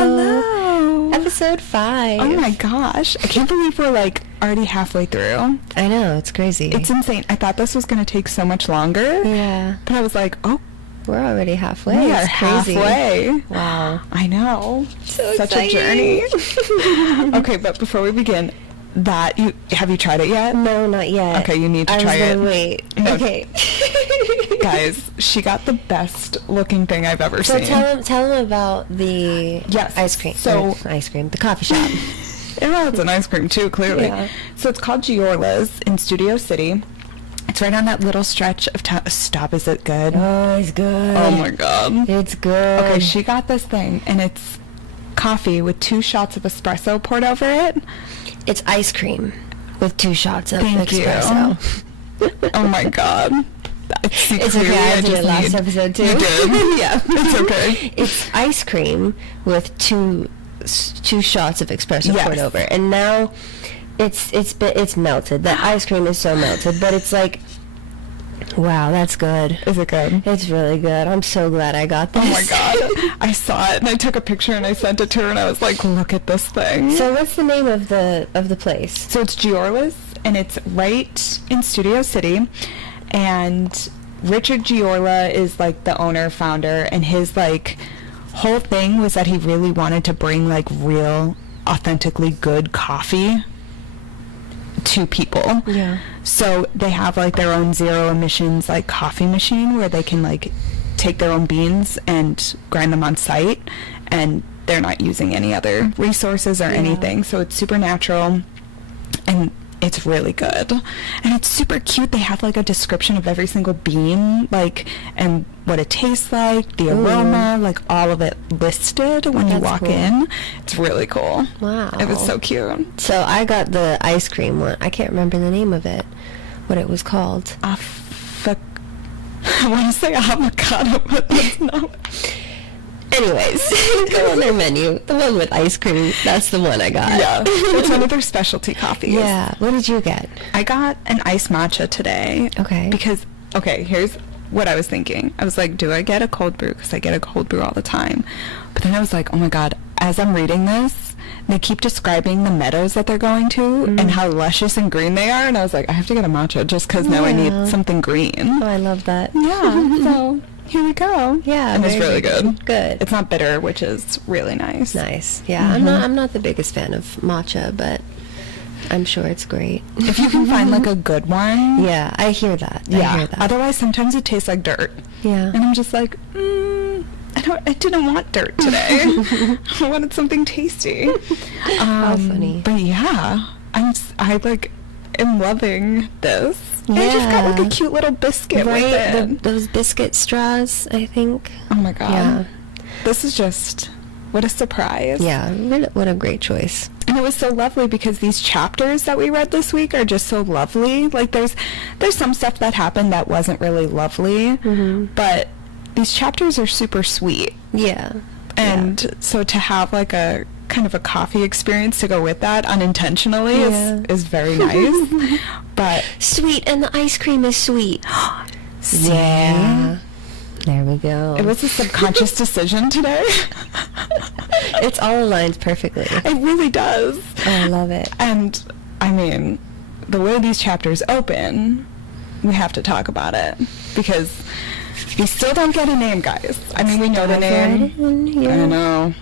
Hello. Episode 5. Oh my gosh. I can't believe we're like already halfway through. I know, it's crazy. It's insane. I thought this was going to take so much longer. Yeah. But I was like, oh, we're already halfway. we are It's crazy. halfway. Wow. I know. So Such exciting. a journey. Okay, but before we begin, have you tried it yet? No, not yet. Okay, you need to try I it. was gonna wait. No. Okay. Guys, she got the best looking thing I've ever So seen. tell them about the Yes. ice cream. So- the coffee shop. Well, it's an ice cream too, clearly. Yeah. So it's called Giorla's in Studio City. It's right on that little stretch of town. Stop, is it good? Oh, it's good. Oh my god. It's good. Okay, she got this thing, and it's coffee with 2 shots of espresso poured over it. It's ice cream with 2 shots of Thank you. espresso. Oh my god. It's okay, I did it last episode too. You did? Yeah. It's okay. It's ice cream with two shots of espresso Yes. poured over, and now it's melted. The ice cream is so melted, but it's like, wow, that's good. Is it good? It's really good. I'm so glad I got this. Oh my god. I saw it and I took a picture and I sent it to her and I was like, look at this thing. So what's the name of the place? So it's Giorla's, and it's right in Studio City, and Richard Giorla is like the owner, founder, and his like whole thing was that he really wanted to bring like real, authentically good coffee to people. Yeah. So they have like their own zero emissions like coffee machine where they can like take their own beans and grind them on site, and they're not using any other resources or anything. So it's super natural and it's really good. And it's super cute. They have like a description of every single bean, like, and what it tastes like, the aroma, like all of it listed when you That's walk cool. in. It's really cool. Wow. It was so cute. So I got the ice cream one. I can't remember the name of it. What it was called. I want to say avocado, but that's not. Anyways, go on their menu. The one with ice cream, that's the one I got. Yeah, it's one of their specialty coffees. Yeah. What did you get? I got an iced matcha today. Okay. Because, okay, here's what I was thinking. I was like, do I get a cold brew? Because I get a cold brew all the time. But then I was like, oh my god, as I'm reading this, they keep describing the meadows that they're going to and how luscious and green they are. And I was like, I have to get a matcha just because now I Yeah. need something green. Oh, I love that. Yeah, so here we go. Yeah, and it's very really good. good. Good. It's not bitter, which is really nice. Nice. Yeah, I'm not the biggest fan of matcha, but I'm sure it's great. If you can find like a good one. Yeah, I hear that. I Yeah. hear that. Otherwise, sometimes it tastes like dirt. Yeah. And I'm just like, I didn't want dirt today. I wanted something tasty. How funny. But yeah, I like am loving this. And I just got like a cute little biscuit with it. Those biscuit straws, I think. Oh my god. Yeah. This is just, what a surprise. Yeah, what a great choice. And it was so lovely because these chapters that we read this week are just so lovely. Like there's some stuff that happened that wasn't really lovely, but these chapters are super sweet. Yeah. And so to have like a kind of a coffee experience to go with that unintentionally is very nice. But Sweet, and the ice cream is sweet. see, Yeah. There we go. it was a subconscious decision today. It's all aligns perfectly. It really does. Oh, I love it. And I mean, the way these chapters open, we have to talk about it because we still don't get a name, guys. I mean, we know the name. Yeah. I know.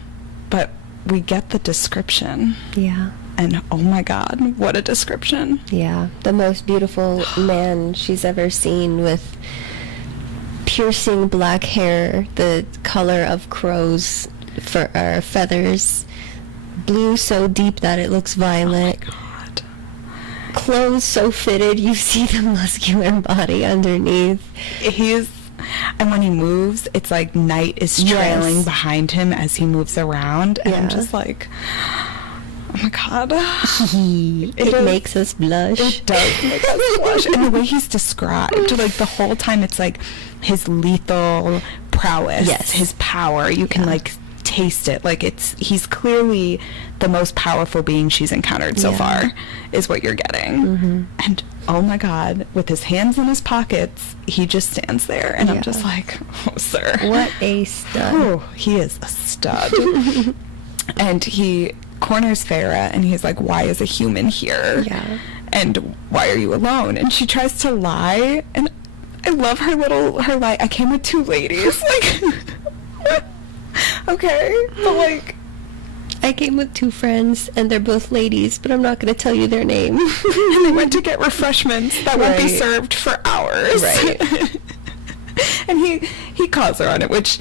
But we get the description. Yeah. And oh my god, what a description. Yeah. The most beautiful man she's ever seen, with piercing black hair, the color of crows' feathers, blue so deep that it looks violet. Oh my god. Clothes so fitted you see the muscular body underneath. And when he moves, it's like night is trailing behind him as he moves around. And I'm Yeah. just like, oh my god. It makes us blush. It does make us blush. And the way he's described, like the whole time, it's like his lethal prowess, Yes. his power. You can like taste it. Like he's clearly the most powerful being she's encountered so far, is what you're getting. And oh my god, with his hands in his pockets, he just stands there, and I'm just like, oh sir, What a stud. oh, he is a stud. And he corners Farah, and he's like, why is a human here? Yeah. And why are you alone? And she tries to lie, and I love her lie. I came with 2 ladies. Like, okay, but like, I came with 2 friends, and they're both ladies, but I'm not going to tell you their name. and they went to get refreshments that won't be Right. served for hours. Right. And he calls her on it, which,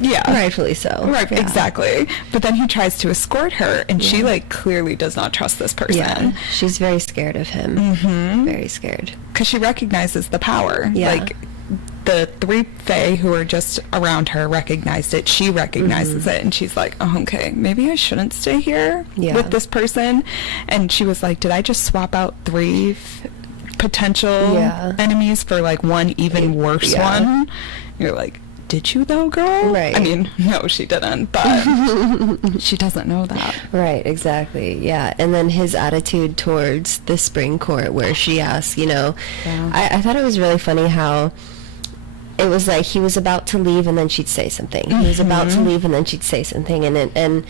yeah. Rightfully so. Right, Yeah. exactly. But then he tries to escort her, and she, like, clearly does not trust this person. Yeah, she's very scared of him. Mm-hmm. Very scared. Because she recognizes the power. Yeah. Like, the 3 fae who are just around her recognized it. She recognizes it, and she's like, oh, okay, maybe I shouldn't stay here with this person. And she was like, did I just swap out 3 potential enemies for, like, one even worse one? You're like, did you though, girl? Right. I mean, no, she didn't, but she doesn't know that. Right, exactly. Yeah. And then his attitude towards the spring court, where she asks, you know, I thought it was really funny how it was like he was about to leave and then she'd say something. He was about to leave and then she'd say something. And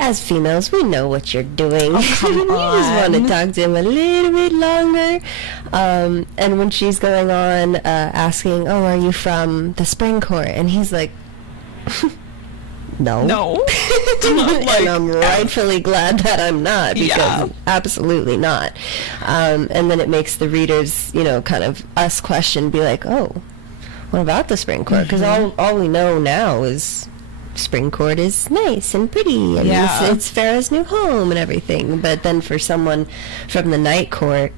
as females, we know what you're doing. Oh, come You just want to on. talk to him a little bit longer. And when she's going on asking, oh, are you from the spring court? And he's like, no. No. And I'm rightfully glad that I'm not, because absolutely not. And then it makes the readers, you know, kind of us question, be like, oh, what about the spring court? Because all we know now is spring court is nice and pretty, and it's Farah's new home and everything. But then for someone from the night court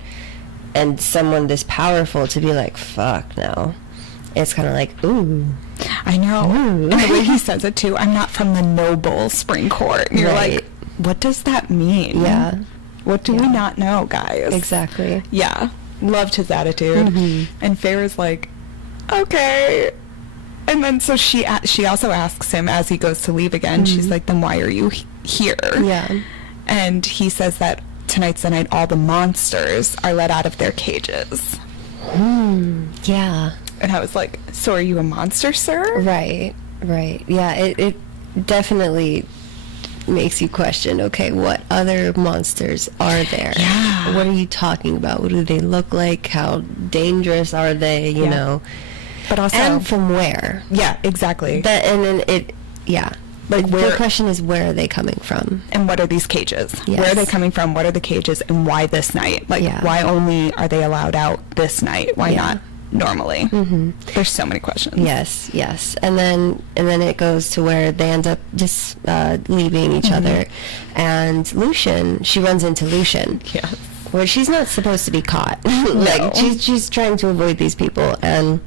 and someone this powerful to be like, fuck no, it's kind of like, ooh. I know. Ooh. And the way he says it too, I'm not from the noble spring court. And you're like, what does that mean? Yeah. What do we not know, guys? Exactly. Yeah. Loved his attitude. And Farah's like, okay. And then so she also asks him as he goes to leave again, she's like, then why are you here? Yeah. And he says that tonight's the night all the monsters are let out of their cages. Yeah. And I was like, so are you a monster, sir? Right. Yeah, it definitely makes you question, okay, what other monsters are there? Yeah. What are you talking about? What do they look like? How dangerous are they, you know? But also... And from where? Yeah, exactly. And then like, where- the question is, where are they coming from? And what are these cages? Yes. Where are they coming from? What are the cages? And why this night? Like, why only are they allowed out this night? Why not normally? There's so many questions. Yes. And then it goes to where they end up just leaving each other. And Lucian, she runs into Lucian. Yes. Where she's not supposed to be caught. Like, she's trying to avoid these people, and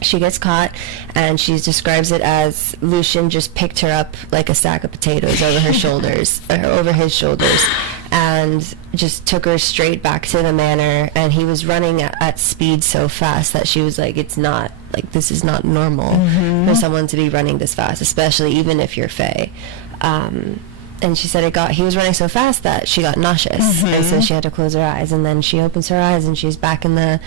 she gets caught, and she describes it as Lucian just picked her up like a sack of potatoes over her shoulders, or over his shoulders, and just took her straight back to the manor. And he was running at speed so fast that she was like, it's not, like, this is not normal for someone to be running this fast, especially even if you're Fae. And she said he was running so fast that she got nauseous, and so she had to close her eyes. And then she opens her eyes, and she's back in the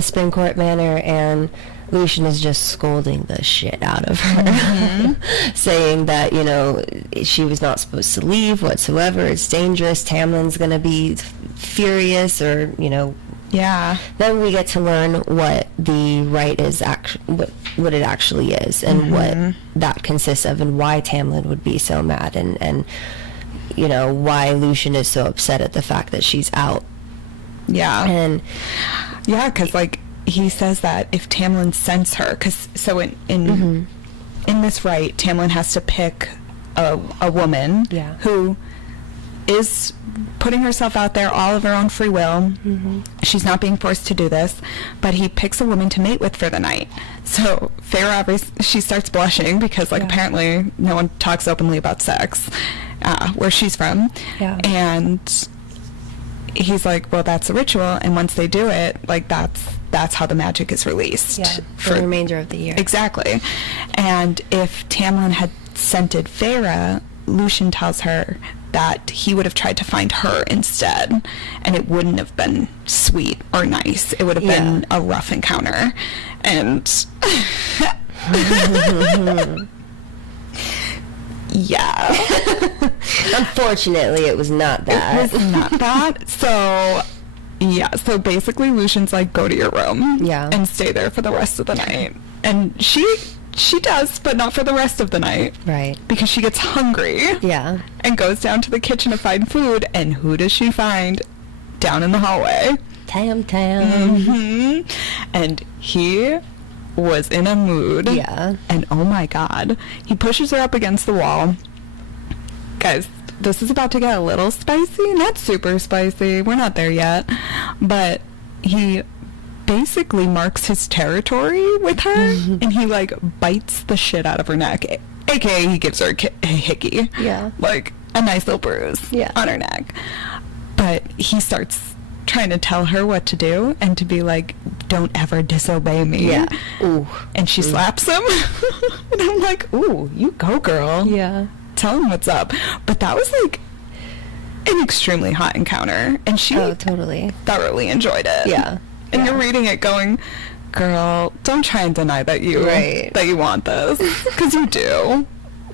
spring court manor, and Lucian is just scolding the shit out of her, saying that, you know, she was not supposed to leave whatsoever. It's dangerous. Tamlin's gonna be furious, or, you know. Yeah. Then we get to learn what the rite is, what it actually is, and what that consists of, and why Tamlin would be so mad, and you know, why Lucian is so upset at the fact that she's out. Yeah. And yeah, because, like, he says that if Tamlin sends her, because so in this rite, Tamlin has to pick a woman who is putting herself out there all of her own free will. She's not being forced to do this, but he picks a woman to mate with for the night. So Farah, she starts blushing because, like, apparently no one talks openly about sex where she's from. And he's like, well, that's a ritual, and once they do it, like, that's how the magic is released for the remainder of the year. Exactly. And if Tamlin had scented Farah, Lucian tells her that he would have tried to find her instead, and it wouldn't have been sweet or nice. It would have been a rough encounter. And Yeah. Unfortunately, it was not that. It was not that. So, yeah. So basically, Lucian's like, go to your room. Yeah. And stay there for the rest of the night. And she does, but not for the rest of the night. Right. Because she gets hungry. Yeah. And goes down to the kitchen to find food. And who does she find? Down in the hallway. Tam. And he was in a mood. Yeah. And oh my god. He pushes her up against the wall. Guys, this is about to get a little spicy. Not super spicy. We're not there yet. But he basically marks his territory with her. And he, like, bites the shit out of her neck. AKA, he gives her a hickey. Yeah. Like, a nice little bruise on her neck. But he starts trying to tell her what to do and to be like, don't ever disobey me. Yeah. Ooh. And she slaps him. And I'm like, ooh, you go, girl. Yeah. Tell him what's up. But that was like an extremely hot encounter. And she totally thoroughly enjoyed it. Yeah. And you're reading it going, girl, don't try and deny that you want this. Because you do.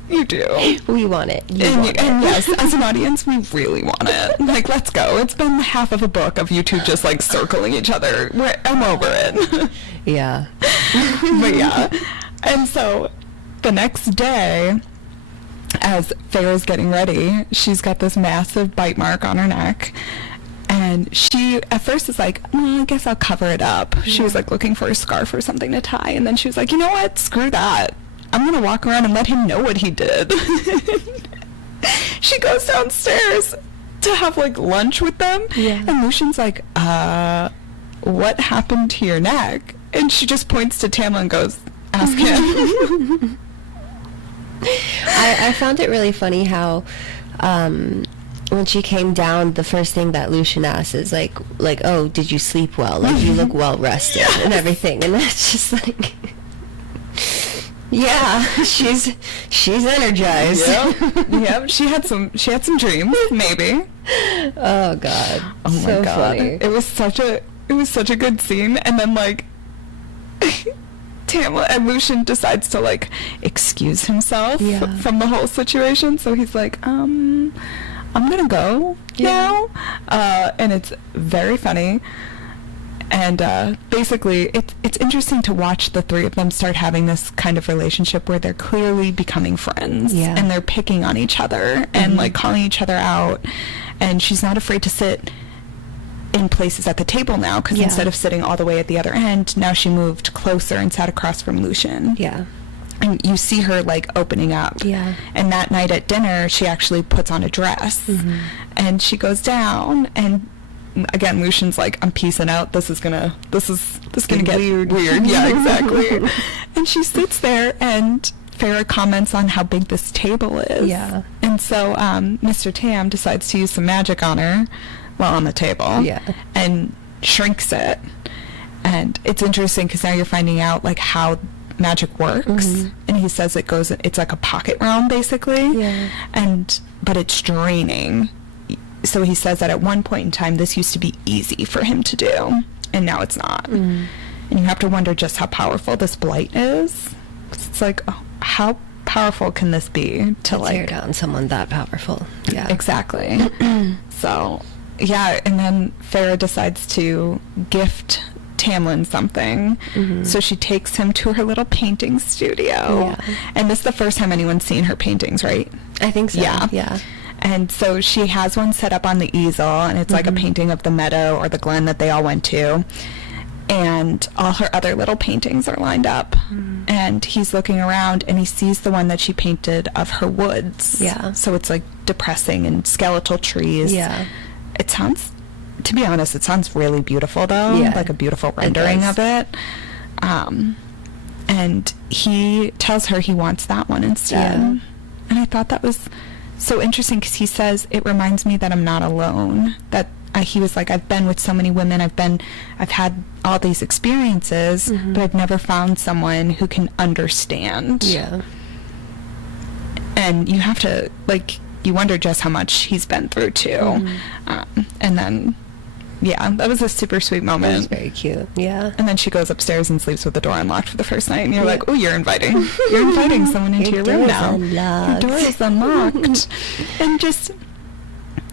You do. We want it. And yes, as an audience, we really want it. Like, let's go. It's been half of a book of you two just, like, circling each other. I'm over it. Yeah. But, yeah. And so, the next day, as Farrah's getting ready, she's got this massive bite mark on her neck. And she, at first, is like, well, I guess I'll cover it up. She was, like, looking for a scarf or something to tie. And then she was like, you know what? Screw that. I'm going to walk around and let him know what he did. She goes downstairs to have, like, lunch with them. Yeah. And Lucian's like, what happened to your neck? And she just points to Tamla and goes, ask him. I found it really funny how when she came down, the first thing that Lucian asked is like, oh, did you sleep well? Like, you look well rested and everything. And that's just like... Yeah, she's energized. Yep. She had some dreams, maybe. Oh god. Oh my so god. Funny. It was such a good scene, and then like Tamla and Lucian decides to like excuse himself from the whole situation, so he's like, I'm gonna go now. And it's very funny. And basically, it's interesting to watch the three of them start having this kind of relationship where they're clearly becoming friends. Yeah. And they're picking on each other and, like, calling each other out. And she's not afraid to sit in places at the table now, because instead of sitting all the way at the other end, now she moved closer and sat across from Lucian. Yeah. And you see her, like, opening up. Yeah. And that night at dinner, she actually puts on a dress. And she goes down, and again, Lucian's like, I'm peacing out. This is gonna get weird. Yeah, exactly. And she sits there, and Farrah comments on how big this table is. Yeah. And so Mr. Tam decides to use some magic on her, on the table. Yeah. And shrinks it. And it's interesting because now you're finding out like how magic works. And he says it's like a pocket realm basically. Yeah. But it's draining. So he says that at one point in time, this used to be easy for him to do, and now it's not. And you have to wonder just how powerful this blight is. 'Cause it's like, oh, how powerful can this be to like tear down someone that powerful? Yeah, exactly. So, yeah, and then Farrah decides to gift Tamlin something. So she takes him to her little painting studio. Yeah. And this is the first time anyone's seen her paintings, right? I think so. Yeah. And so she has one set up on the easel, and it's like a painting of the meadow or the glen that they all went to. And all her other little paintings are lined up. And he's looking around, and he sees the one that she painted of her woods. Yeah. So it's like depressing and skeletal trees. Yeah. It sounds, to be honest, it sounds really beautiful, though. Yeah. Like a beautiful rendering of it. And he tells her he wants that one instead. Yeah. And I thought that was so interesting because he says, it reminds me that I'm not alone. That he was like, I've been with so many women, I've had all these experiences, but I've never found someone who can understand. Yeah. And you have to, like, you wonder just how much he's been through, too. And then Yeah, that was a super sweet It was moment. very cute. Yeah. And then she goes upstairs and sleeps with the door unlocked for the first night, and you're Yeah. like, oh, you're inviting someone into your room door's now. unlocked. Your door is unlocked. And just,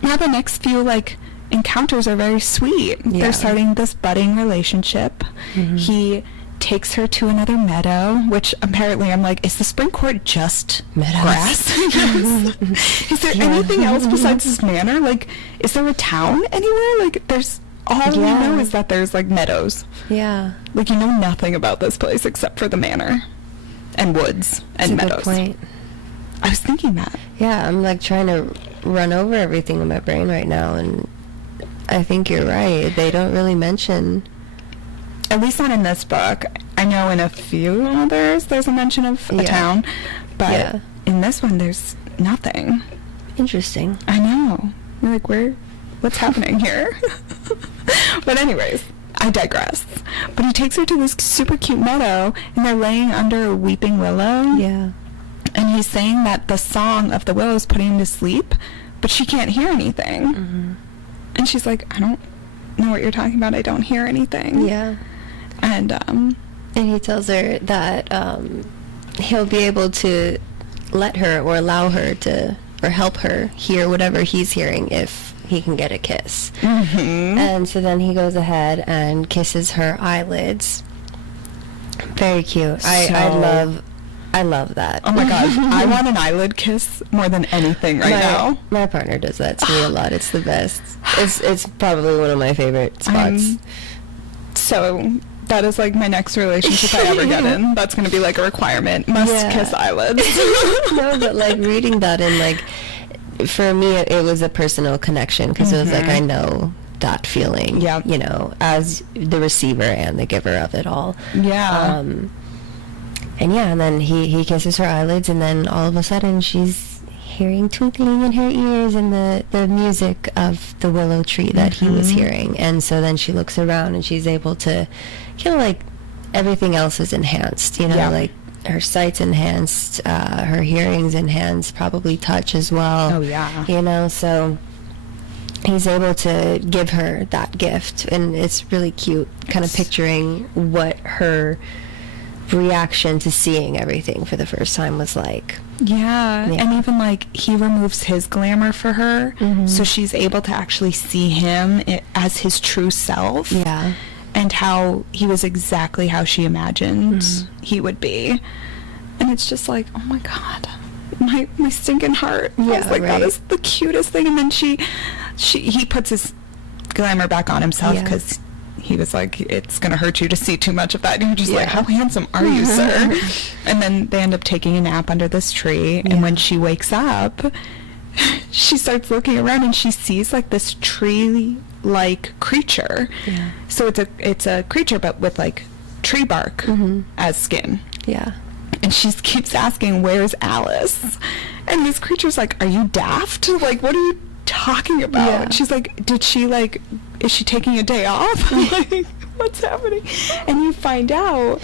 now the next few, like, encounters are very sweet. Yeah. They're starting this budding relationship. He takes her to another meadow, which apparently I'm like, is the spring court just Meadows. grass? Yes. Is there anything else besides this manor? Like, is there a town anywhere? Like, there's, all we know is that there's, like, meadows. Yeah. Like, you know nothing about this place except for the manor and woods and That's a meadows. good point. I was thinking that. Yeah, I'm like trying to run over everything in my brain right now, and I think you're right. They don't really mention. At least not in this book. I know in a few others there's a mention of a Yeah. town, but Yeah. in this one there's nothing. Interesting. I know. You're like, what's happening here? But anyways, I digress. But he takes her to this super cute meadow, and they're laying under a weeping willow. Yeah. And he's saying that the song of the willow is putting him to sleep, but she can't hear anything. Mm-hmm. And she's like, I don't know what you're talking about. I don't hear anything. Yeah. And, And he tells her that he'll be able to let her or allow her to, or help her hear whatever he's hearing if he can get a kiss. mhm. And so then he goes ahead and kisses her eyelids. Very cute. I love that. Oh my god, I want an eyelid kiss more than anything right now. My partner does that to me a lot. It's the best. It's probably one of my favorite spots. So that is like my next relationship I ever get in. That's going to be like a requirement. Must Yeah. kiss eyelids. No, but like reading that and like for me it was a personal connection because it was like I know that feeling. Yeah. You know, as the receiver and the giver of it all. Yeah. And yeah, and then he kisses her eyelids, and then all of a sudden she's hearing twinkling in her ears and the music of the willow tree that he was hearing. And so then she looks around and she's able to, you know, like everything else is enhanced, you know, Yeah. like her sight's enhanced, her hearing's enhanced, probably touch as well. Oh, yeah. You know, so he's able to give her that gift, and it's really cute kind of picturing what her reaction to seeing everything for the first time was like. Yeah. Yeah. And even like he removes his glamour for her, so she's able to actually see him as his true self. Yeah. And how he was exactly how she imagined he would be. And it's just like, oh my god, my stinking heart. I Yeah, was like, that right. is the cutest thing. And then he puts his glamour back on himself Yeah. because he was like, it's gonna hurt you to see too much of that. And you're just like, Yeah. how handsome are you, sir? And then they end up taking a nap under this tree. And when she wakes up, she starts looking around and she sees like this tree-like creature. Yeah. So it's a creature but with like tree bark as skin. Yeah. And she keeps asking, where's Alice? And this creature's like, are you daft? Like, what are you talking about? Yeah. And she's like, is she taking a day off? Like, what's happening? And you find out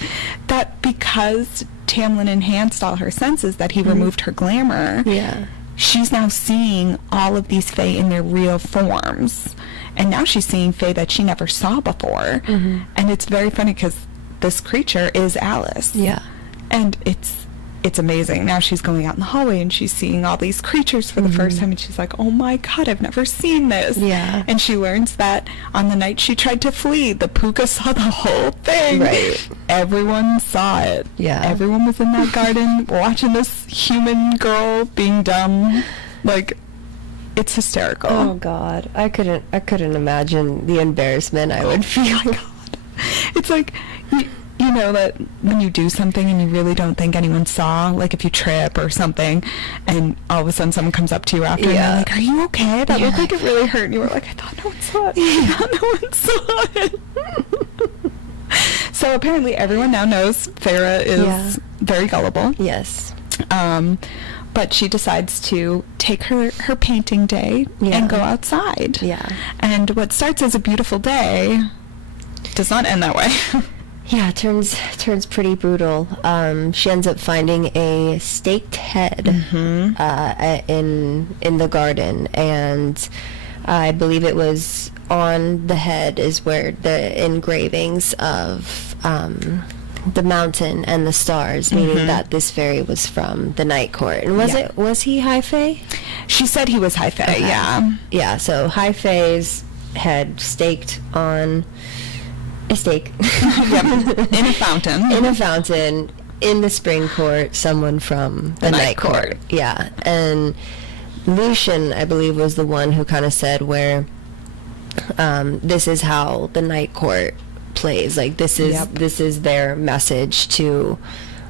that because Tamlin enhanced all her senses, that he removed her glamour, Yeah. she's now seeing all of these fae in their real forms. And now she's seeing fae that she never saw before. And it's very funny because this creature is Alice. Yeah. And it's amazing. Now she's going out in the hallway and she's seeing all these creatures for the first time, and she's like, oh my god, I've never seen this. Yeah. And she learns that on the night she tried to flee, the puka saw the whole thing. Right. Everyone saw it. Yeah. Everyone was in that garden watching this human girl being dumb. Like, it's hysterical. Oh god. I couldn't imagine the embarrassment I would feel. Oh my god. It's like, you know that when you do something and you really don't think anyone saw, like if you trip or something, and all of a sudden someone comes up to you after and Yeah. they're like, are you okay? That You're looked like like, it really hurt. And you were like, I thought no one saw it. I thought no one saw it. So apparently everyone now knows Farah is Yeah. very gullible. Yes. But she decides to take her painting day Yeah. and go outside. Yeah. And what starts as a beautiful day does not end that way. Yeah, it turns pretty brutal. She ends up finding a staked head in the garden, and I believe it was on the head is where the engravings of the mountain and the stars, meaning that this fairy was from the Night Court. And was he High Fae? She said he was High Fae, Okay. yeah. Yeah, so High Fae's head staked on a stake. Yep. In a fountain. In a fountain, in the Spring Court, someone from the Night Court. Yeah, and Lucian, I believe, was the one who kind of said where this is how the Night Court plays. Like, this is their message to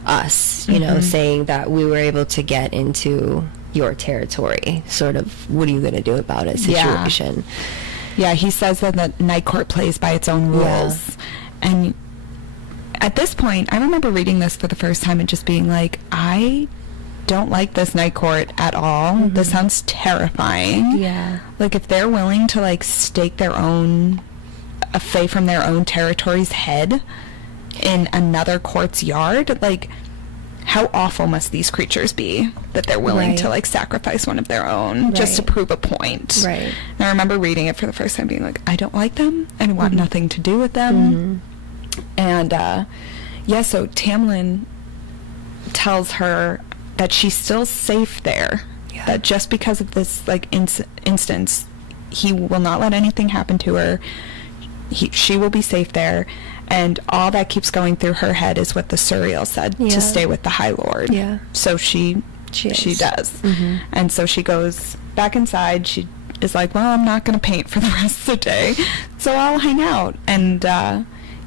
us, you know, saying that we were able to get into your territory. Sort of, what are you going to do about it situation. Yeah, he says that the Night Court plays by its own rules. Yeah. And at this point, I remember reading this for the first time and just being like, I don't like this Night Court at all. This sounds terrifying. Yeah. Like, if they're willing to, like, stake their own, a fae from their own territory's head in another court's yard, like, how awful must these creatures be that they're willing to, like, sacrifice one of their own just to prove a point. Right. And I remember reading it for the first time being like, I don't like them. I want nothing to do with them. And, so Tamlin tells her that she's still safe there. Yeah. That just because of this, like, instance, he will not let anything happen to her. She will be safe there. And all that keeps going through her head is what the Surreal said, to stay with the High Lord. Yeah. So she does. And so she goes back inside. She is like, well, I'm not going to paint for the rest of the day, so I'll hang out. And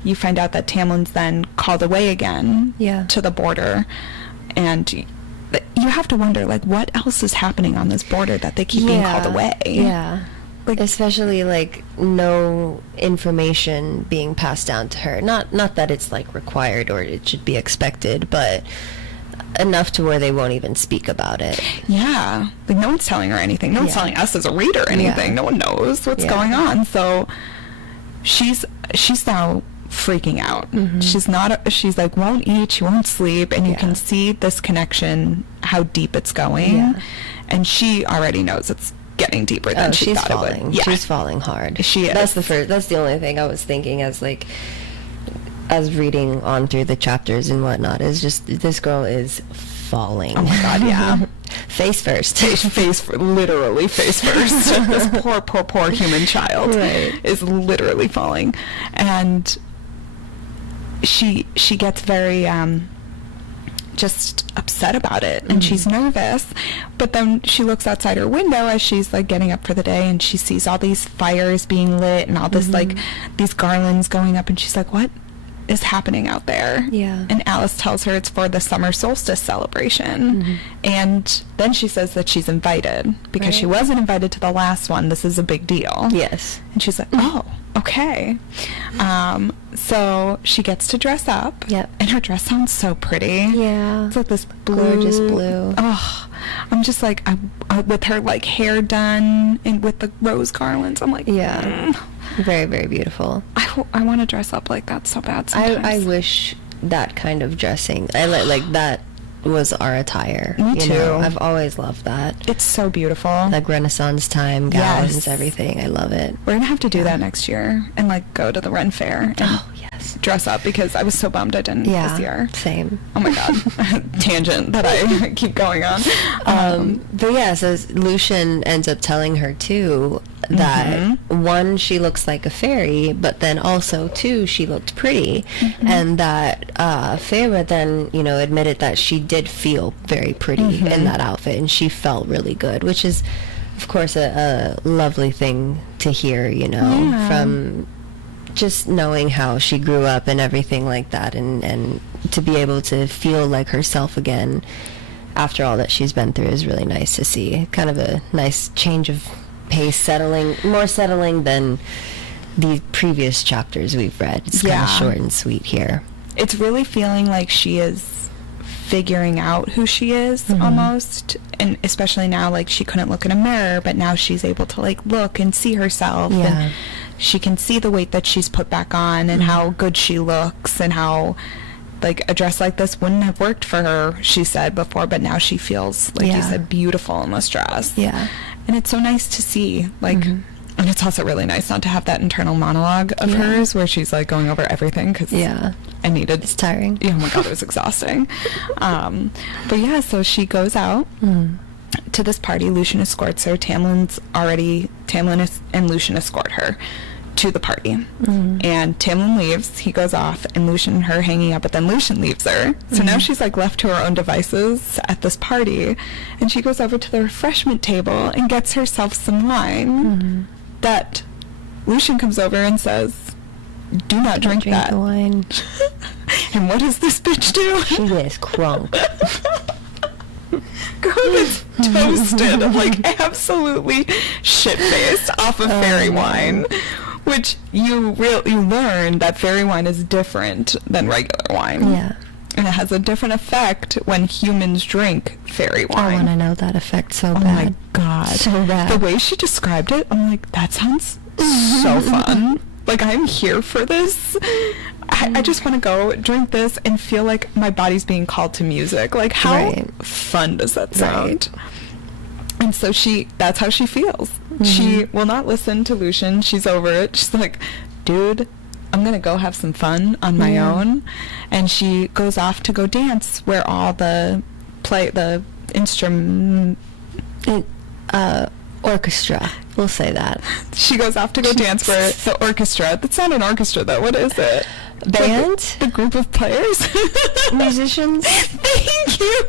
you find out that Tamlin's then called away again to the border. And you have to wonder, like, what else is happening on this border that they keep being called away? Yeah. Like, especially, like, no information being passed down to her. Not that it's, like, required or it should be expected, but enough to where they won't even speak about it. Yeah. Like, no one's telling her anything. No one's telling us as a reader anything. No one knows what's going on. So she's now freaking out. She's like, won't eat, she won't sleep, and you can see this connection, how deep it's going. And she already knows it's getting deeper than she thought falling. It would. Yeah. She's falling hard. She is. That's the only thing I was thinking as reading on through the chapters and whatnot, is just, this girl is falling. Oh my god, yeah. Face first. Literally face first. This poor human child is literally falling. And she gets very just upset about it, and she's nervous, but then she looks outside her window as she's, like, getting up for the day, and she sees all these fires being lit and all this like these garlands going up, and she's like, what is happening out there? And Alice tells her it's for the summer solstice celebration. And then she says that she's invited because she wasn't invited to the last one. This is a big deal. And she's like, oh, okay. So she gets to dress up. And her dress sounds so pretty. It's like this gorgeous blue. Oh, I'm just like, I with her, like, hair done and with the rose garlands, I'm like, very, very beautiful. I want to dress up like that so bad sometimes. I wish that kind of dressing, like that was our attire. Me too. Know? I've always loved that. It's so beautiful. Like Renaissance time gowns, everything. I love it. We're gonna have to do that next year and, like, go to the Ren Fair and dress up, because I was so bummed I didn't this year. Same. Oh my god. Tangent that I keep going on. But yeah, so Lucian ends up telling her too that one, she looks like a fairy, but then also two, she looked pretty, and that Feyre then, you know, admitted that she did feel very pretty in that outfit, and she felt really good, which is, of course, a lovely thing to hear, you know, from just knowing how she grew up and everything like that, and to be able to feel like herself again after all that she's been through is really nice to see. Kind of a nice change of pace, more settling than the previous chapters we've read. It's kind of short and sweet here. It's really feeling like she is figuring out who she is almost, and especially now, like, she couldn't look in a mirror, but now she's able to, like, look and see herself, and she can see the weight that she's put back on, and how good she looks, and how, like, a dress like this wouldn't have worked for her, she said before, but now she feels, like you said, beautiful in this dress. And it's so nice to see, like, And it's also really nice not to have that internal monologue of hers where she's like going over everything, because I needed... It's tiring. Oh my god, it was exhausting. But yeah, so she goes out to this party. Lucian escorts her. Tamlin and Lucian escort her to the party. And Tamlin leaves. He goes off, and Lucian and her hanging out, but then Lucian leaves her. So now she's like left to her own devices at this party, and she goes over to the refreshment table and gets herself some wine that Lucian comes over and says, do not drink that. The wine. And what does this bitch do? She is crunk. Girl is toasted, like absolutely shit-faced off of fairy wine, which you learn that fairy wine is different than regular wine. Yeah. And it has a different effect when humans drink fairy wine. I want to know that effect so bad. Oh my god. So bad. The way she described it, I'm like, that sounds so fun. Like, I'm here for this. I just want to go drink this and feel like my body's being called to music. Like, how fun does that sound? Right. And so that's how she feels. She will not listen to Lucian. She's over it. She's like, dude, I'm going to go have some fun on my own. And she goes off to go dance where all the instrument... orchestra. We'll say that. She goes off to go dance where the orchestra... That's not an orchestra, though. What is it? Band? The group of players? Musicians? Thank you!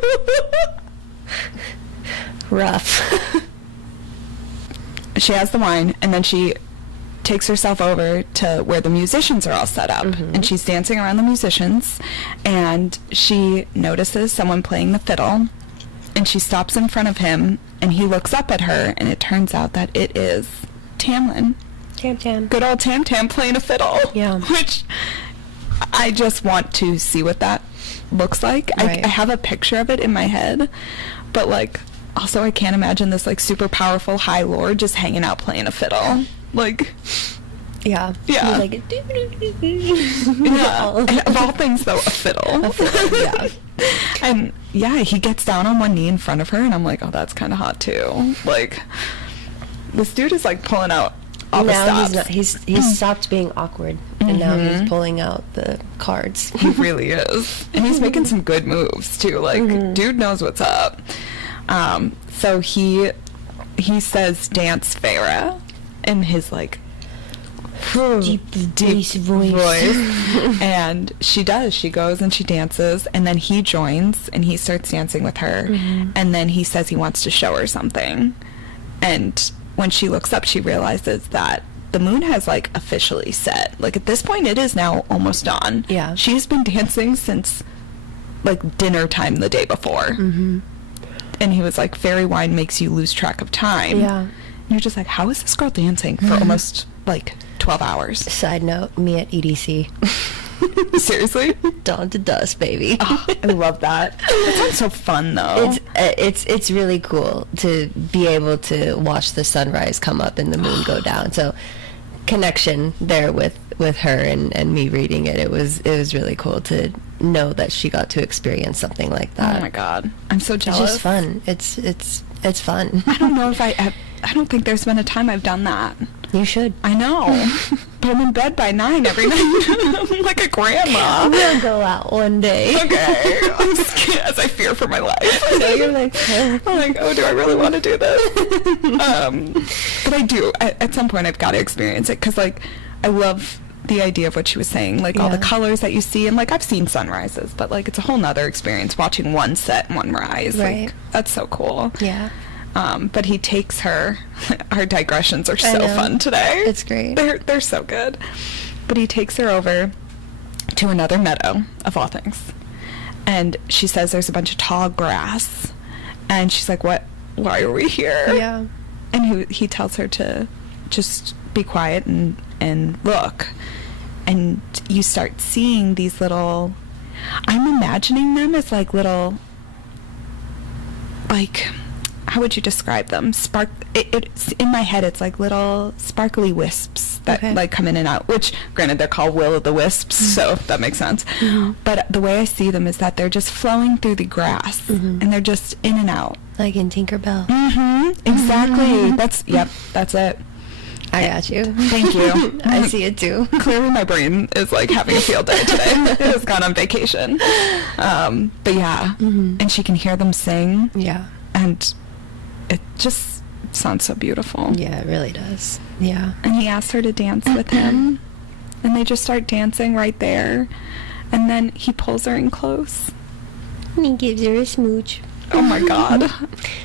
Rough. She has the wine, and then she takes herself over to where the musicians are all set up, and she's dancing around the musicians, and she notices someone playing the fiddle, and she stops in front of him, and he looks up at her, and it turns out that it is Tamlin. Tam. Good old Tam playing a fiddle. Yeah. Which I just want to see what that looks like. Right. I have a picture of it in my head, but like, also I can't imagine this like super powerful high lord just hanging out playing a fiddle. Like, yeah. Yeah. Like, yeah. And of all things, though, a fiddle. Yeah. And yeah, he gets down on one knee in front of her, and I'm like, oh, that's kind of hot too. Like, this dude is like pulling out all the stops. He's stopped being awkward, and now he's pulling out the cards. He really is, and he's making some good moves too. Like, dude knows what's up. So he says, "Dance, Farah," in his like deep voice. And she does. She goes and she dances, and then he joins and he starts dancing with her, and then he says he wants to show her something. And when she looks up, she realizes that the moon has like officially set. Like, at this point, it is now almost dawn. Yeah. She's been dancing since like dinner time the day before. And he was like, fairy wine makes you lose track of time. Yeah. And you're just like, how is this girl dancing for almost like 12 hours? Side note, me at EDC. Seriously? Dawn to dusk, baby. Oh, I love that. That sounds so fun, though. It's really cool to be able to watch the sunrise come up and the moon go down. So connection there with her and me reading it. It was really cool to know that she got to experience something like that. Oh my god, I'm so jealous. It's just fun. It's fun. I don't know if I don't think there's been a time I've done that. You should. I know. But I'm in bed by 9 every night. I'm like a grandma. We'll go out one day. Okay. I'm just kidding, as I fear for my life. I know, you're like, I'm like, oh, do I really want to do this? But I do. At some point, I've got to experience it, because, like, I love the idea of what she was saying. Like, all the colors that you see. And, like, I've seen sunrises, but, like, it's a whole nother experience watching one set and one rise. Right. Like, that's so cool. Yeah. But he takes her. Our digressions are I so know. fun today. It's great. They're so good. But he takes her over to another meadow, of all things. And she says there's a bunch of tall grass. And she's like, what? Why are we here? Yeah. And he tells her to just be quiet and look. And you start seeing these little... I'm imagining them as like little... Like... How would you describe them? It's in my head, it's like little sparkly wisps that like come in and out, which granted they're called will-o'-the-wisps, so that makes sense. But the way I see them is that they're just flowing through the grass, and they're just in and out. Like in Tinkerbell. Exactly. That's it. I got you. Thank you. I see it too. Clearly my brain is like having a field day today. It has gone on vacation. But yeah, and she can hear them sing. Yeah. And it just sounds so beautiful. Yeah, it really does. Yeah. And he asked her to dance with him, and they just start dancing right there. And then he pulls her in close. And he gives her a smooch. Oh my God.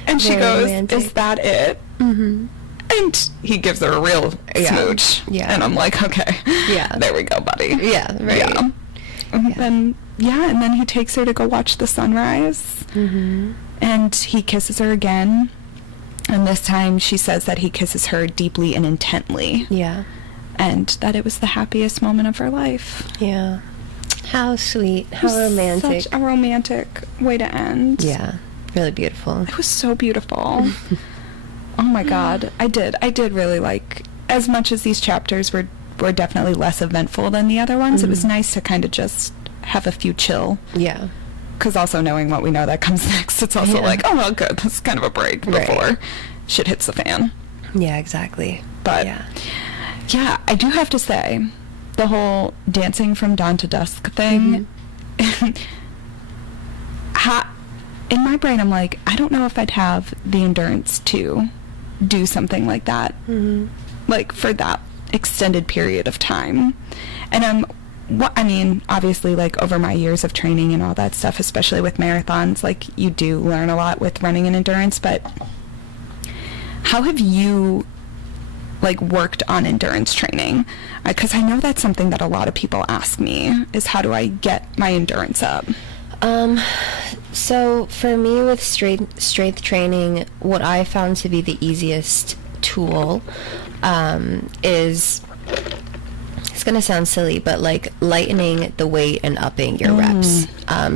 And she Very goes, romantic. "Is that it?" Mm-hmm. And he gives her a real smooch. Yeah. And I'm like, okay. Yeah. There we go, buddy. Yeah, right. Yeah. And Yeah. then he takes her to go watch the sunrise. Mm-hmm. And he kisses her again. And this time she says that he kisses her deeply and intently. Yeah. And that it was the happiest moment of her life. Yeah. How sweet. It How was romantic. Such a romantic way to end. Yeah. Really beautiful. It was so beautiful. Oh my God. I did really like, as much as these chapters were definitely less eventful than the other ones, it was nice to kind of just have a few chill. Yeah. Because also knowing what we know that comes next, it's also like, oh, well, good. This is kind of a break before shit hits the fan. Yeah, exactly. But, yeah, I do have to say, the whole dancing from dawn to dusk thing, in my brain, I'm like, I don't know if I'd have the endurance to do something like that, like, for that extended period of time. And I mean, obviously, like, over my years of training and all that stuff, especially with marathons, like, you do learn a lot with running and endurance, but how have you, like, worked on endurance training? Because I know that's something that a lot of people ask me, is how do I get my endurance up? So for me with strength training, what I found to be the easiest tool is, it's going to sound silly, but like lightening the weight and upping your reps.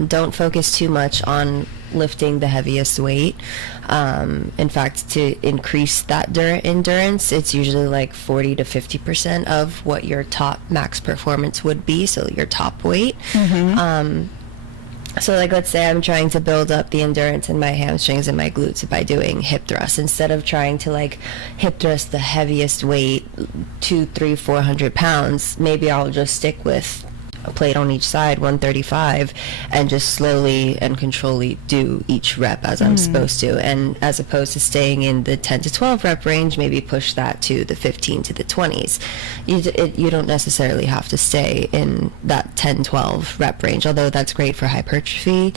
Don't focus too much on lifting the heaviest weight. In fact, to increase that endurance, it's usually like 40 to 50% of what your top max performance would be, so your top weight. So like, let's say I'm trying to build up the endurance in my hamstrings and my glutes by doing hip thrusts. Instead of trying to like hip thrust the heaviest weight, 200, 300, 400 pounds, maybe I'll just stick with a plate on each side, 135, and just slowly and controllably do each rep as I'm supposed to. And as opposed to staying in the 10 to 12 rep range, maybe push that to the 15 to the 20s. You don't necessarily have to stay in that 10, 12 rep range, although that's great for hypertrophy.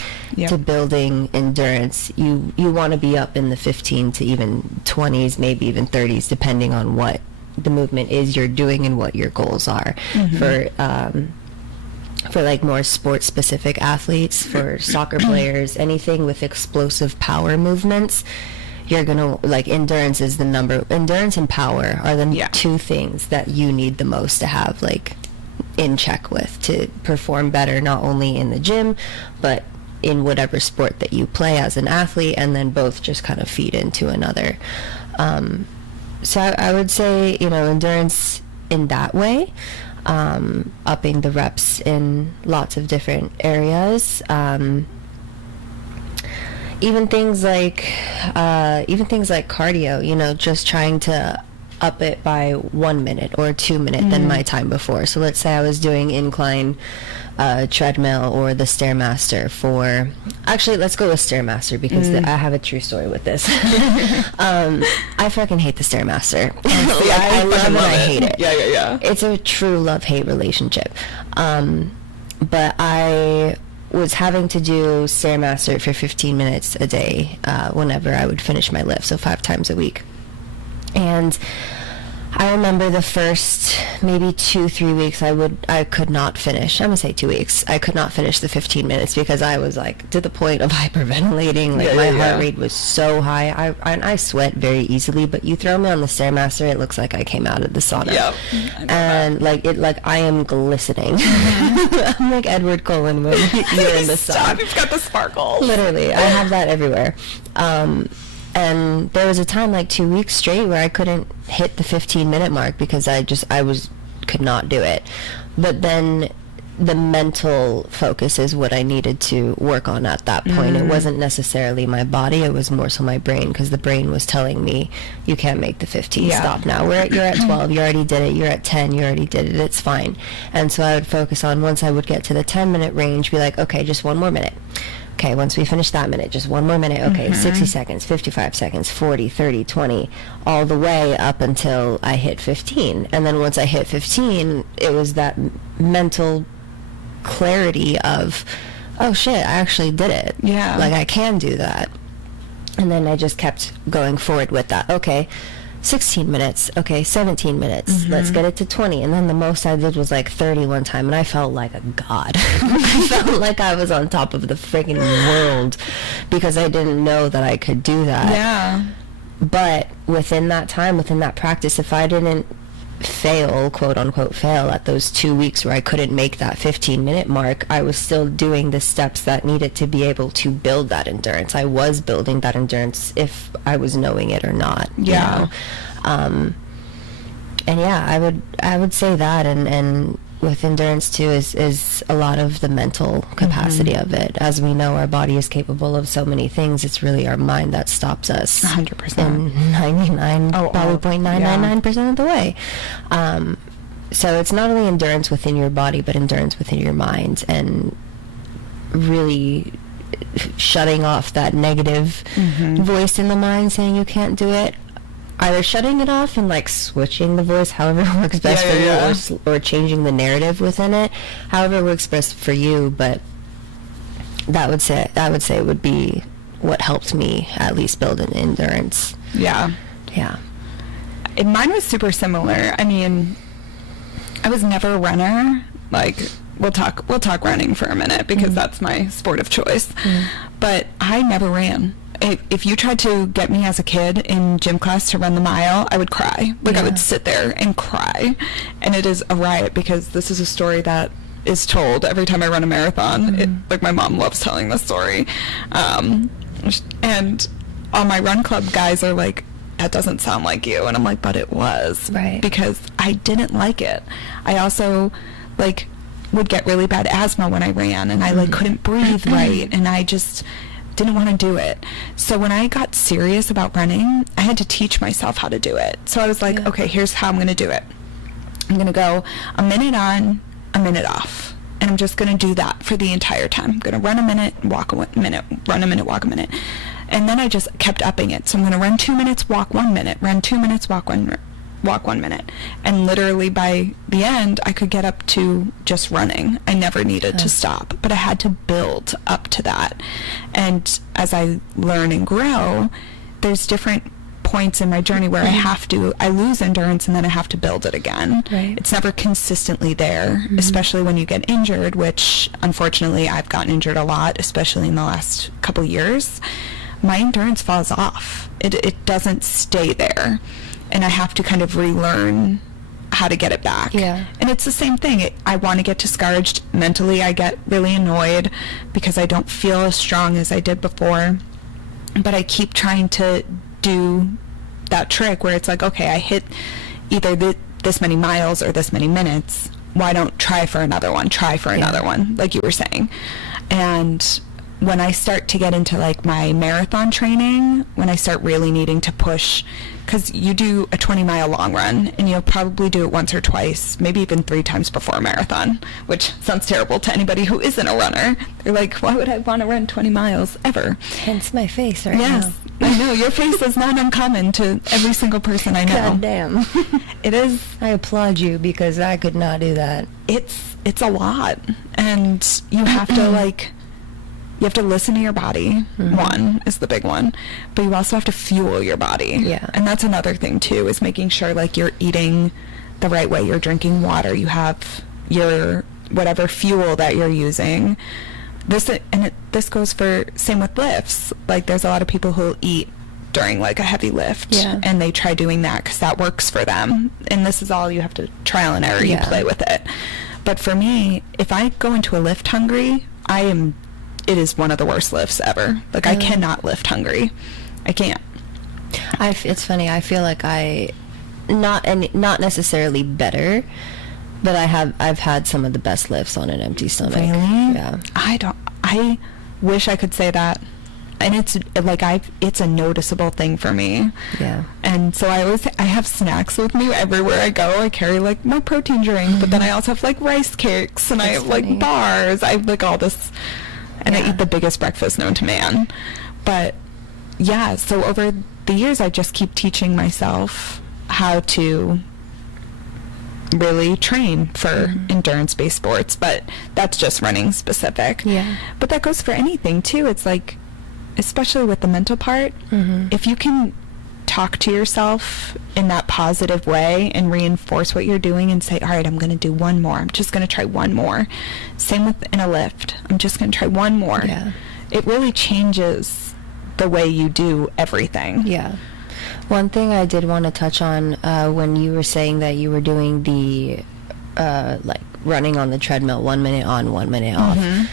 To building endurance, you want to be up in the 15 to even 20s, maybe even 30s, depending on what the movement is you're doing and what your goals are. For like more sports specific athletes, for soccer players, anything with explosive power movements, you're gonna like, endurance and power are the two things that you need the most to have like in check with, to perform better, not only in the gym but in whatever sport that you play as an athlete, and then both just kind of feed into another. So I would say, endurance in that way, upping the reps in lots of different areas. Even things like cardio, just trying to up it by 1 minute or 2 minutes than my time before. So let's say I was doing incline treadmill or the Stairmaster for... Actually, let's go with Stairmaster because I have a true story with this. I fucking hate the Stairmaster. I love it, I hate it. Yeah. It's a true love-hate relationship. But I was having to do Stairmaster for 15 minutes a day whenever I would finish my lift, so 5 times a week. And I remember the first maybe 2-3 weeks I could not finish. I'm gonna say 2 weeks. I could not finish the 15 minutes because I was like to the point of hyperventilating. Like my heart rate was so high. I sweat very easily, but you throw me on the Stairmaster, it looks like I came out of the sauna. Yep. And I am glistening. I'm like Edward Cullen when you're in the sun. You've got the sparkle. Literally, I have that everywhere. And there was a time like 2 weeks straight where I couldn't hit the 15-minute mark because I could not do it. But then the mental focus is what I needed to work on at that point. It wasn't necessarily my body, it was more so my brain, because the brain was telling me, you can't make the 15, stop now. You're at 12, you already did it, you're at 10, you already did it, it's fine. And so I would focus on, once I would get to the 10-minute range, be like, okay, just one more minute. Okay, once we finish that minute, just one more minute. Okay, 60 seconds, 55 seconds, 40, 30, 20, all the way up until I hit 15. And then once I hit 15, it was that mental clarity of, oh shit, I actually did it. Yeah. Like, I can do that. And then I just kept going forward with that. Okay, 16 minutes. Okay, 17 minutes. Let's get it to 20. And then the most I did was like 30 one time, and I felt like a god. I felt like I was on top of the freaking world, because I didn't know that I could do that. Yeah. But within that time, within that practice, if I didn't fail, quote unquote fail, at those 2 weeks where I couldn't make that 15-minute mark, I was still doing the steps that needed to be able to build that endurance. I was building that endurance, if I was knowing it or not. Yeah. You know? And yeah, I would say that, and with endurance too is a lot of the mental capacity of it. As we know, our body is capable of so many things. It's really our mind that stops us 100%. in 99 probably 0.999% of the way. So it's not only endurance within your body, but endurance within your mind, and really shutting off that negative voice in the mind saying you can't do it. Either shutting it off and like switching the voice, however works best for you, or changing the narrative within it, however works best for you. But I would say would be what helped me at least build an endurance. Yeah. Yeah. And mine was super similar. I mean, I was never a runner. Like, we'll talk running for a minute, because that's my sport of choice. But I never ran. If you tried to get me as a kid in gym class to run the mile, I would cry. Like, I would sit there and cry. And it is a riot, because this is a story that is told every time I run a marathon. Like, my mom loves telling this story. And all my run club guys are like, that doesn't sound like you. And I'm like, but it was. Right. Because I didn't like it. I also, like, would get really bad asthma when I ran, and I, like, couldn't breathe right, and I just didn't want to do it. So when I got serious about running, I had to teach myself how to do it. So I was like, okay, here's how I'm going to do it. I'm going to go a minute on, a minute off. And I'm just going to do that for the entire time. I'm going to run a minute, walk a minute, run a minute, walk a minute. And then I just kept upping it. So I'm going to run 2 minutes, walk 1 minute, run 2 minutes, walk 1 minute. And literally by the end, I could get up to just running. I never needed to stop, but I had to build up to that. And as I learn and grow, there's different points in my journey where I lose endurance, and then I have to build it again. Right. It's never consistently there, especially when you get injured, which unfortunately I've gotten injured a lot, especially in the last couple years. My endurance falls off. It doesn't stay there. And I have to kind of relearn how to get it back. Yeah. And it's the same thing. I want to get discouraged mentally. I get really annoyed because I don't feel as strong as I did before. But I keep trying to do that trick where it's like, okay, I hit either this many miles or this many minutes. Why don't try for another one? Try for another one, like you were saying. And when I start to get into like my marathon training, when I start really needing to push, because you do a 20-mile long run, and you'll probably do it once or twice, maybe even 3 times before a marathon, which sounds terrible to anybody who isn't a runner. They're like, why would I want to run 20 miles ever? Hence my face right Yes, now. I know. Your face is not uncommon to every single person I know. God damn. It is. I applaud you, because I could not do that. It's a lot, and you have to like. You have to listen to your body. One is the big one, but you also have to fuel your body. Yeah. And that's another thing too, is making sure like you're eating the right way. You're drinking water. You have your whatever fuel that you're using. This goes for same with lifts. Like, there's a lot of people who'll eat during like a heavy lift, and they try doing that because that works for them. And this is all you have to trial and error. You play with it. But for me, if I go into a lift hungry, it is one of the worst lifts ever. Like, I cannot lift hungry. I can't. It's funny. I feel like not necessarily better, But I've had some of the best lifts on an empty stomach. Really? Yeah. I wish I could say that. And it's like it's a noticeable thing for me. Yeah. And so I have snacks with me everywhere I go. I carry like my protein drink, but then I also have like rice cakes, and I have like bars. I have like all this, and I eat the biggest breakfast known to man. But yeah, so over the years I just keep teaching myself how to really train for endurance-based sports, but that's just running specific. Yeah. But that goes for anything too. It's like, especially with the mental part, if you can talk to yourself in that positive way and reinforce what you're doing and say, all right, I'm going to do one more. I'm just going to try one more. Same with in a lift. I'm just going to try one more. Yeah. It really changes the way you do everything. Yeah. One thing I did want to touch on when you were saying that you were doing the like running on the treadmill, 1 minute on, 1 minute off.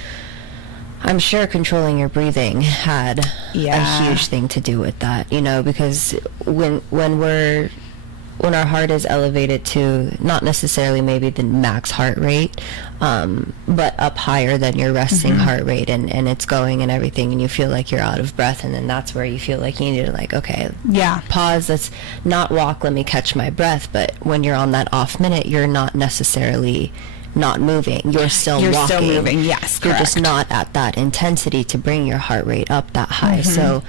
I'm sure controlling your breathing had a huge thing to do with that, you know, because when our heart is elevated to not necessarily maybe the max heart rate, but up higher than your resting heart rate, and it's going and everything, and you feel like you're out of breath, and then that's where you feel like you need to like, okay, pause, let's not walk, let me catch my breath. But when you're on that off minute, you're not necessarily not moving, you're still still moving. Yes, you're correct. just not at that intensity to bring your heart rate up that high. So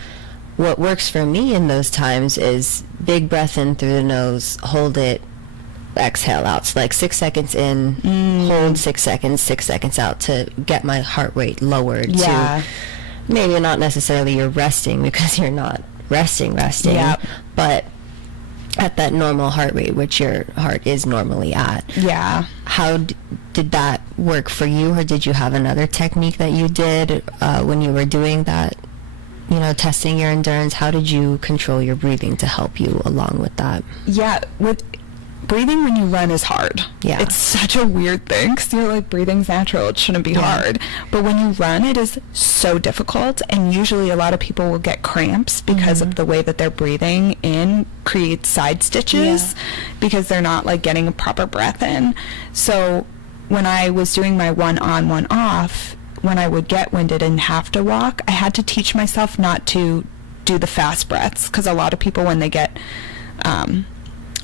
what works for me in those times is big breath in through the nose, hold it, exhale out. So like 6 seconds in, hold 6 seconds, 6 seconds out to get my heart rate lowered to maybe not necessarily you're resting, because you're not resting, but at that normal heart rate, which your heart is normally at. Yeah. How did that work for you, or did you have another technique that you did when you were doing that, you know, testing your endurance? How did you control your breathing to help you along with that? Yeah, with breathing when you run is hard. Yeah. It's such a weird thing, because you're like, breathing's natural, it shouldn't be hard. But when you run, it is so difficult, and usually a lot of people will get cramps because of the way that they're breathing in creates side stitches, because they're not like getting a proper breath in. So when I was doing my 1 on, 1 off, when I would get winded and have to walk, I had to teach myself not to do the fast breaths, because a lot of people, when they get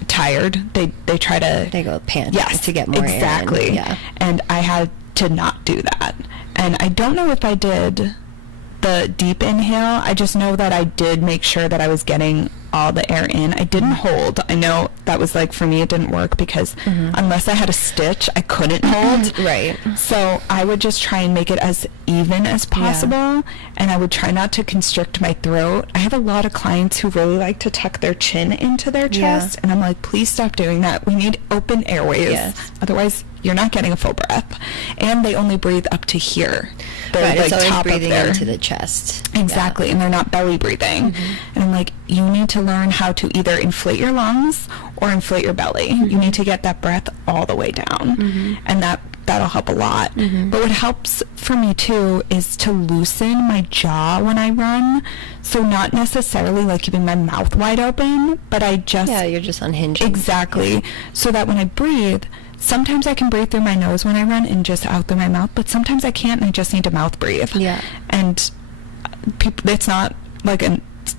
tired, they try to go pant to get more exactly air in. And I had to not do that. And I don't know if I did the deep inhale. I just know that I did make sure that I was getting all the air in. I didn't hold. I know that was like, for me, it didn't work, because unless I had a stitch, I couldn't hold. Right. So I would just try and make it as even as possible, and I would try not to constrict my throat. I have a lot of clients who really like to tuck their chin into their chest, and I'm like, please stop doing that. We need open airways. Otherwise, you're not getting a full breath. And they only breathe up to here. They're right, like it's always top breathing of their, into the chest. Exactly, and they're not belly breathing. And I'm like, you need to learn how to either inflate your lungs or inflate your belly. You need to get that breath all the way down, and that'll help a lot. But what helps for me too is to loosen my jaw when I run. So not necessarily like keeping my mouth wide open, but I just you're just unhinging. Exactly. So that when I breathe, sometimes I can breathe through my nose when I run and just out through my mouth, but sometimes I can't, and I just need to mouth breathe. And it's not like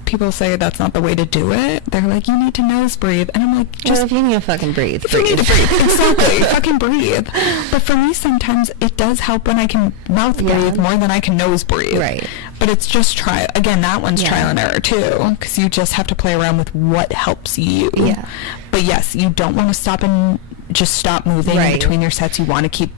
people say that's not the way to do it. They're like, you need to nose breathe, and I'm like, just if you need to fucking breathe, you need to breathe. Exactly. Fucking breathe. But for me, sometimes it does help when I can mouth breathe more than I can nose breathe. Right. But it's just again, that one's trial and error too, because you just have to play around with what helps you. But yes, you don't want to stop and just stop moving in between your sets. You want to keep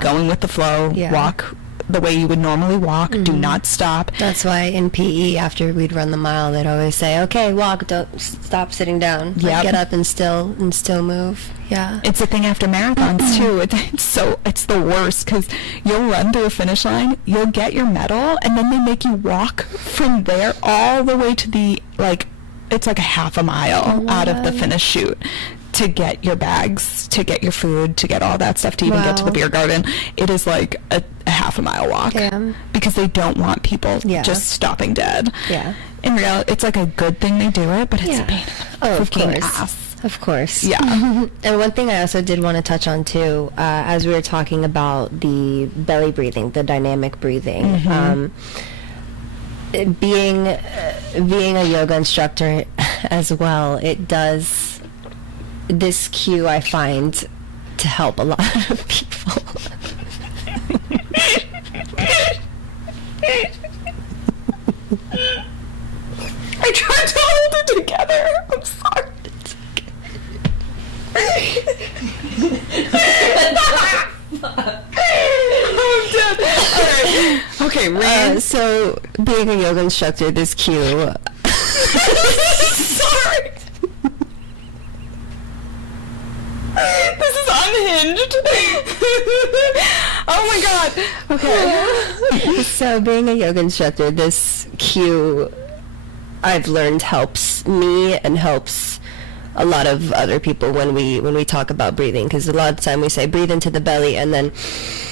going with the flow. Walk the way you would normally walk. Do not stop. That's why in PE, after we'd run the mile, they'd always say, okay, walk, don't stop sitting down. Get up and still move. It's a thing after marathons too. It's the worst, because you'll run through a finish line, you'll get your medal, and then they make you walk from there all the way to the it's like a half a mile out of the finish chute to get your bags, to get your food, to get all that stuff, to even get to the beer garden. It is like a half a mile walk. Because they don't want people just stopping dead. In reality, it's like a good thing they do it, but it's a pain in the freaking ass. Of course. Yeah. And one thing I also did want to touch on too, as we were talking about the belly breathing, the dynamic breathing, being a yoga instructor as well, it does, this cue I find to help a lot of people. I tried to hold it together. I'm sorry. I'm dead. Okay, Reed. So, being a yoga instructor, this cue. Sorry. This is unhinged. Oh my god. Okay. So, being a yoga instructor, this cue I've learned helps me and helps a lot of other people when we talk about breathing, because a lot of the time we say breathe into the belly, and then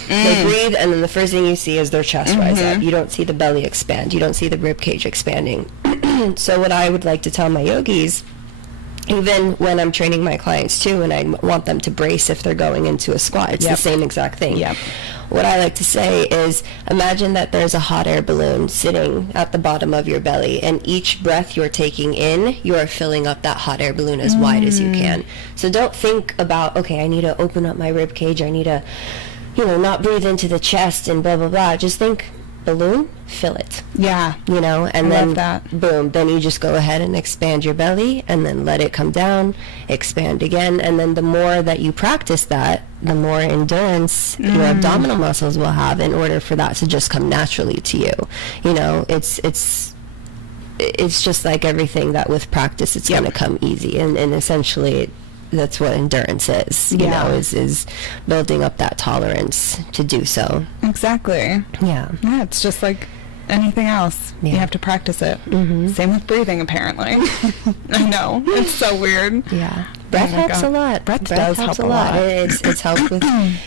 they breathe, and then the first thing you see is their chest rise up. You don't see the belly expand. You don't see the rib cage expanding. So what I would like to tell my yogis, even when I'm training my clients too, and I want them to brace if they're going into a squat, it's the same exact thing. Yep. What I like to say is, imagine that there's a hot air balloon sitting at the bottom of your belly, and each breath you're taking in, you're filling up that hot air balloon as wide as you can. So don't think about, okay, I need to open up my rib cage, I need to, not breathe into the chest and blah, blah, blah. Just think, balloon, fill it. Yeah. And I then love that. boom, then you just go ahead and expand your belly, and then let it come down, expand again, and then the more that you practice that, the more endurance your abdominal muscles will have in order for that to just come naturally to you. It's just like everything, that with practice it's going to come easy, and essentially that's what endurance is. Is building up that tolerance to do so. Exactly. Yeah. Yeah, it's just like anything else. Yeah. You have to practice it. Same with breathing, apparently. I know. It's so weird. Yeah. Breath Oh my helps God. a lot. Breath does helps help a lot. It's helped with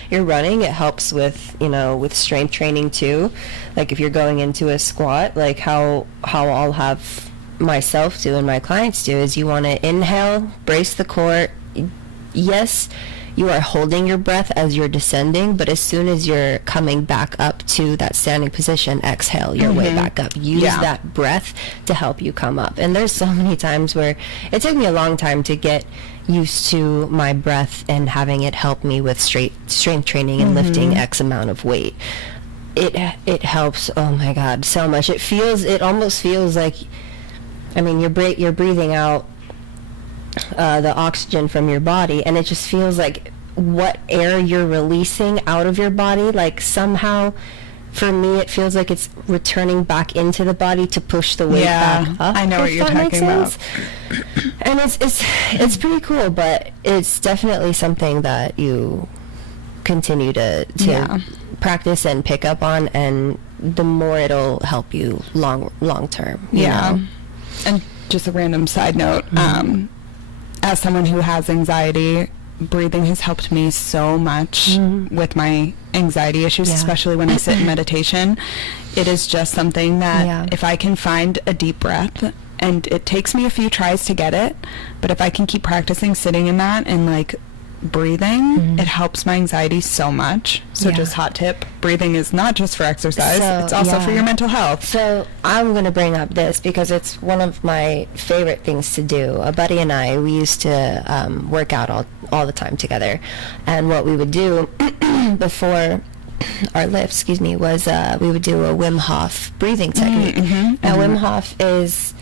your running. It helps with, with strength training too. Like if you're going into a squat, like how I'll have myself do and my clients do is, you want to inhale, brace the core. Yes, you are holding your breath as you're descending, but as soon as you're coming back up to that standing position, exhale your way back up. Use that breath to help you come up. And there's so many times where it took me a long time to get used to my breath and having it help me with strength training and lifting X amount of weight. It helps, oh my God, so much. It almost feels like, you're breathing out the oxygen from your body, and it just feels like what air you're releasing out of your body, like somehow for me it feels like it's returning back into the body to push the weight back up. I know what you're talking about. And it's pretty cool, but it's definitely something that you continue to practice and pick up on, and the more it'll help you long term. You know? And just a random side note, as someone who has anxiety, breathing has helped me so much with my anxiety issues, especially when I sit in meditation. It is just something that if I can find a deep breath, and it takes me a few tries to get it, but if I can keep practicing sitting in that and like breathing, it helps my anxiety so much. So just hot tip, breathing is not just for exercise, it's also for your mental health. So I'm going to bring up this because it's one of my favorite things to do. A buddy and I, we used to work out all the time together, and what we would do before our lift, was we would do a Wim Hof breathing technique. Now Wim Hof is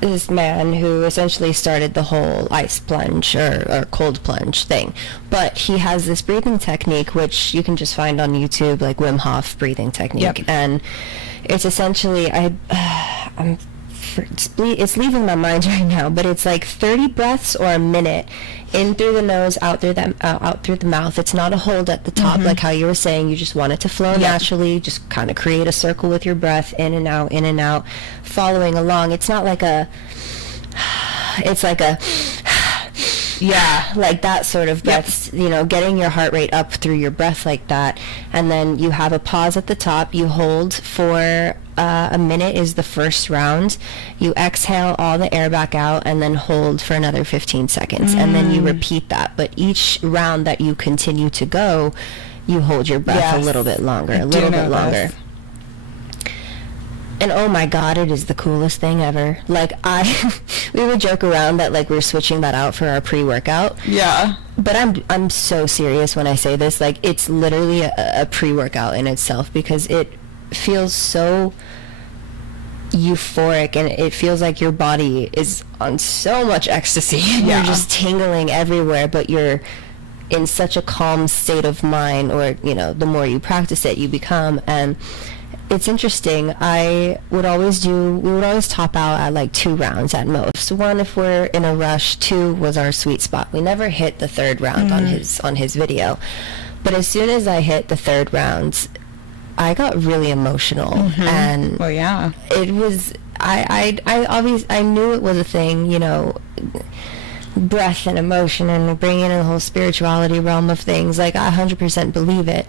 this man who essentially started the whole ice plunge or cold plunge thing, but he has this breathing technique which you can just find on YouTube, like Wim Hof breathing technique, and it's essentially it's leaving my mind right now, but it's like 30 breaths or a minute in through the nose, out through the mouth. It's not a hold at the top like how you were saying. You just want it to flow naturally. Just kind of create a circle with your breath, in and out, following along. It's not like it's like a like that sort of breath, getting your heart rate up through your breath like that. And then you have a pause at the top. You hold for a minute is the first round. You exhale all the air back out and then hold for another 15 seconds. And then you repeat that. But each round that you continue to go, you hold your breath a little bit longer, a little bit longer. And oh my God, it is the coolest thing ever. Like, we would joke around that like we're switching that out for our pre-workout. Yeah. But I'm so serious when I say this. Like, it's literally a pre-workout in itself, because it feels so euphoric, and it feels like your body is on so much ecstasy. Yeah. You're just tingling everywhere, but you're in such a calm state of mind, or, you know, the more you practice it, you become. And it's interesting. We would always top out at like 2 rounds at most. 1 if we're in a rush, 2 was our sweet spot. We never hit the 3rd round on his video. But as soon as I hit the 3rd round, I got really emotional. And well, yeah, it was, I knew it was a thing, you know, breath and emotion and bringing in the whole spirituality realm of things. Like, I 100% believe it.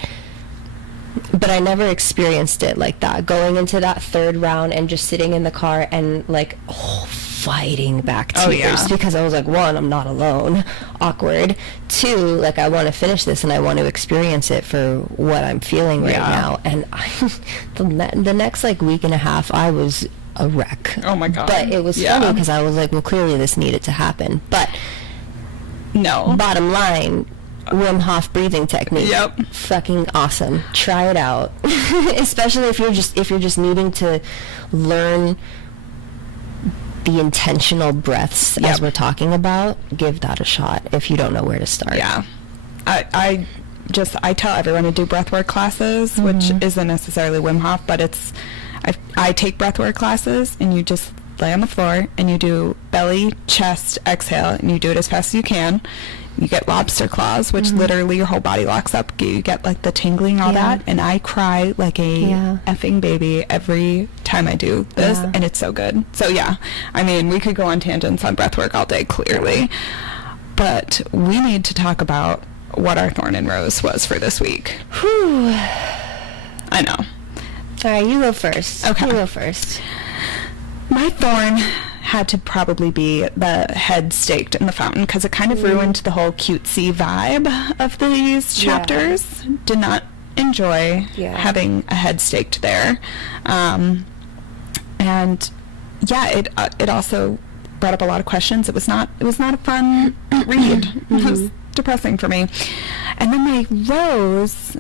But I never experienced it like that. Going into that 3rd round and just sitting in the car and like fighting back tears, because I was like, 1, I'm not alone. Awkward. 2, like, I want to finish this and I want to experience it for what I'm feeling right now. And the next like week and a half, I was a wreck. Oh my God. But it was funny because I was like, well, clearly this needed to happen. But no. Bottom line, Wim Hof breathing technique. Yep. Fucking awesome. Try it out. Especially if you're just needing to learn the intentional breaths as we're talking about. Give that a shot if you don't know where to start. Yeah. I tell everyone to do breathwork classes, which isn't necessarily Wim Hof, but I take breathwork classes, and you just lay on the floor and you do belly, chest, exhale, and you do it as fast as you can. You get lobster claws, which literally your whole body locks up. You get like the tingling, all that, and I cry like a effing baby every time I do this, and it's so good. So yeah, I mean, we could go on tangents on breathwork all day, clearly, but we need to talk about what our thorn and rose was for this week. Whew. I know. All right, you go first. Okay. You go first. My thorn had to probably be the head staked in the fountain, because it kind of ruined the whole cutesy vibe of these chapters. Did not enjoy having a head staked there. And yeah, it also brought up a lot of questions. It was not a fun read. It was depressing for me. And then my rose,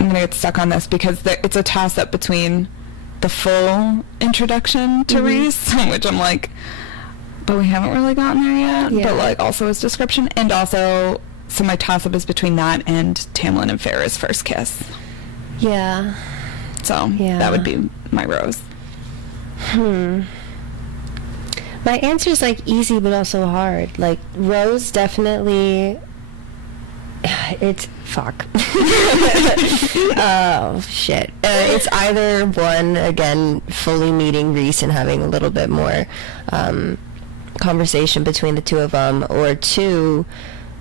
I'm gonna get stuck on this, because it's a toss-up between the full introduction to Reese, which I'm like, but we haven't really gotten there yet, but like also his description, and also, so my toss-up is between that and Tamlin and Farrah's first kiss. Yeah. So that would be my rose. My answer is like easy but also hard. Like, rose, definitely. It's fuck. Oh shit. It's either one, again, fully meeting Reese and having a little bit more conversation between the two of them, or 2,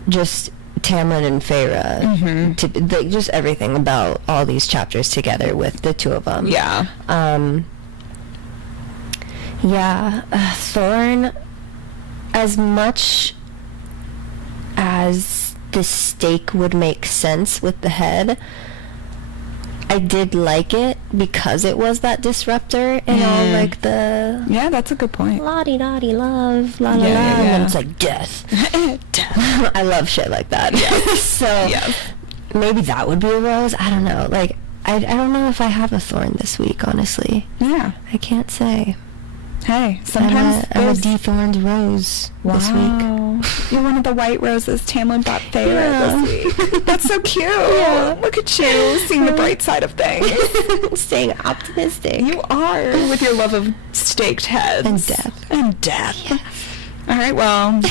just Tamlin and Farrah. Just everything about all these chapters together with the 2 of them. Yeah. Thorn, as much as the stake would make sense with the head, I did like it because it was that disruptor and all like the that's a good point. la-di-da-di love, la la la, and then it's like death. Death. I love shit like that. So maybe that would be a rose. I don't know. Like, I don't know if I have a thorn this week, honestly. Yeah, I can't say. Hey, sometimes I'm a dethorned rose this week. You're one of the white roses Tamlin bought Farrah this week. That's so cute. Look at you, seeing the bright side of things. Staying optimistic. You are, with your love of staked heads. And death. Yes. All right, well,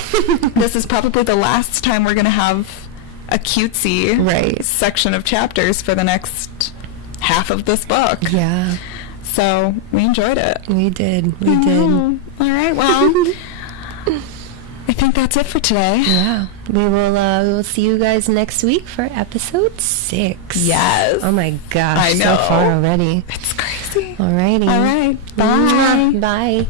this is probably the last time we're going to have a cutesy section of chapters for the next half of this book. Yeah. So we enjoyed it. We did. All right, well, I think that's it for today. Yeah. We will see you guys next week for episode 6. Yes. Oh my gosh. I know. So far already. It's crazy. Alrighty. All right. Bye. Bye.